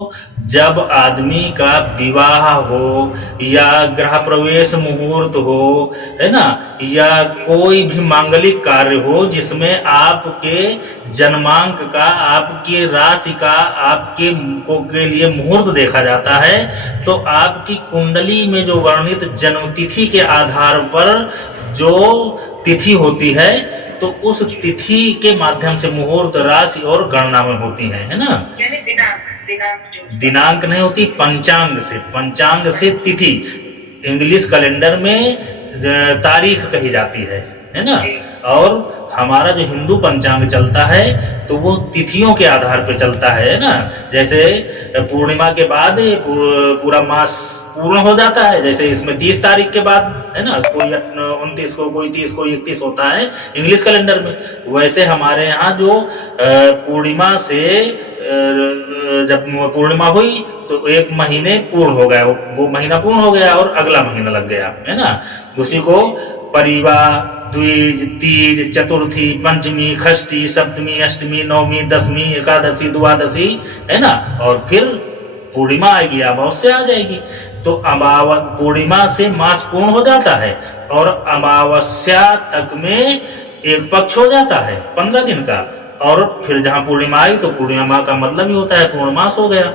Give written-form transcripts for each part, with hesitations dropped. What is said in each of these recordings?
जब आदमी का विवाह हो या गृह प्रवेश मुहूर्त हो, है ना, या कोई भी मांगलिक कार्य हो जिसमें आपके जन्मांक का, आपकी राशि का, आपके को के लिए मुहूर्त देखा जाता है, तो आपकी कुंडली में जो वर्णित जन्म तिथि के आधार पर जो तिथि होती है, तो उस तिथि के माध्यम से मुहूर्त, राशि और गणना में होती है ना। दिनांक नहीं होती, पंचांग से तिथि, इंग्लिश कैलेंडर में तारीख कही जाती है ना। और हमारा जो हिंदू पंचांग चलता है तो वो तिथियों के आधार पर चलता है ना। जैसे पूर्णिमा के बाद पूरा मास पूर्ण हो जाता है, जैसे इसमें 30 तारीख के बाद है ना, कोई 29 को, कोई 30 को, 31 होता है इंग्लिश कैलेंडर में। वैसे हमारे यहाँ जो पूर्णिमा से जब पूर्णिमा हुई तो एक महीने पूर्ण हो गया, वो महीना पूर्ण हो गया और अगला महीना लग गया, है ना। उसी को परिवा, द्विज, तीज, चतुर्थी, पंचमी, षष्ठी, सप्तमी, अष्टमी, नवमी, दसवीं, एकादशी, द्वादशी, है ना। और फिर पूर्णिमा आएगी, अमावस्या आ जाएगी। तो पूर्णिमा से मास पूर्ण हो जाता है और अमावस्या तक में एक पक्ष हो जाता है 15 दिन का। और फिर जहां पूर्णिमा आई तो पूर्णिमा का मतलब ही होता है पूर्णमास हो गया।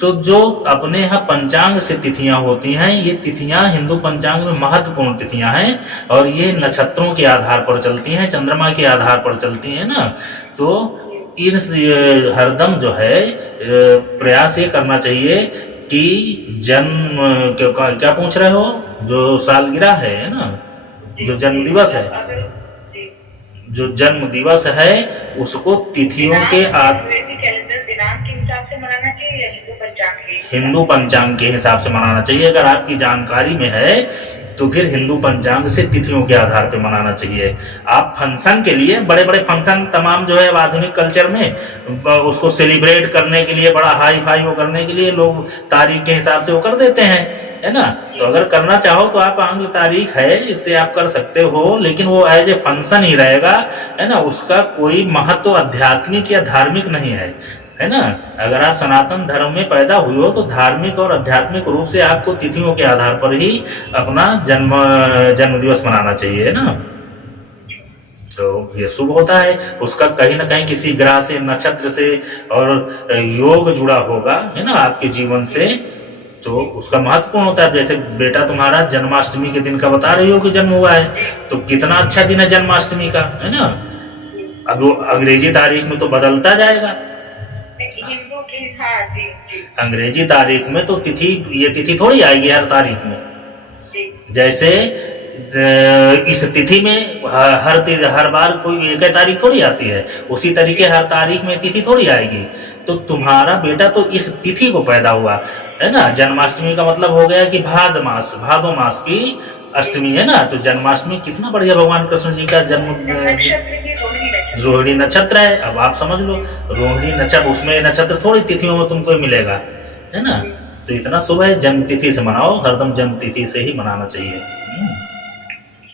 तो जो अपने यहाँ पंचांग से तिथियां होती हैं, ये तिथियां हिंदू पंचांग में महत्वपूर्ण तिथियां हैं और ये नक्षत्रों के आधार पर चलती हैं, चंद्रमा के आधार पर चलती हैं ना। तो इन हरदम जो है प्रयास ये करना चाहिए कि जन्म क्या पूछ रहे हो, जो सालगिरह है ना, जो जन्म दिवस है, जो जन्म दिवस है उसको तिथियों के हिंदू पंचांग के हिसाब से मनाना चाहिए। अगर आपकी जानकारी में है तो फिर हिंदू पंचांग से तिथियों के आधार पे मनाना चाहिए। आप फंक्शन के लिए, बड़े बड़े फंक्शन तमाम जो है आधुनिक कल्चर में उसको सेलिब्रेट करने के लिए, बड़ा हाई फाई वो करने के लिए लोग तारीख के हिसाब से वो कर देते हैं, है ना। तो अगर करना चाहो तो आप आंग्ल तारीख है, इससे आप कर सकते हो, लेकिन वो एज ए फंक्शन ही रहेगा, है ना। उसका कोई महत्व आध्यात्मिक या धार्मिक नहीं है ना। अगर आप सनातन धर्म में पैदा हुए हो तो धार्मिक और आध्यात्मिक रूप से आपको तिथियों के आधार पर ही अपना जन्म दिवस मनाना चाहिए, है ना। तो ये शुभ होता है, उसका कहीं ना कहीं किसी ग्रह से, नक्षत्र से और योग जुड़ा होगा, है ना, आपके जीवन से, तो उसका महत्वपूर्ण होता है। जैसे बेटा तुम्हारा जन्माष्टमी के दिन का बता रही हो कि जन्म हुआ है, तो कितना अच्छा दिन है जन्माष्टमी का, है ना। अब वो अंग्रेजी तारीख में तो बदलता जाएगा, अंग्रेजी तारीख में तो ये तिथि थोड़ी आएगी हर तारीख में। जैसे इस तिथि में हर बार कोई एक तारीख थोड़ी आती है, उसी तरीके हर तारीख में तिथि थोड़ी आएगी। तो तुम्हारा बेटा तो इस तिथि को पैदा हुआ, है ना। जन्माष्टमी का मतलब हो गया कि भादो मास की अष्टमी, है ना। तो जन्माष्टमी कितना बढ़िया भगवान कृष्ण जी का जन्म, रोहिणी नक्षत्र है। अब आप समझ लो, रोहिणी नक्षत्र, उसमें नक्षत्र थोड़ी तिथियों में तुमको मिलेगा, है ना। तो इतना शुभ है, जन्म तिथि से मनाओ, हरदम जन्म तिथि से ही मनाना चाहिए।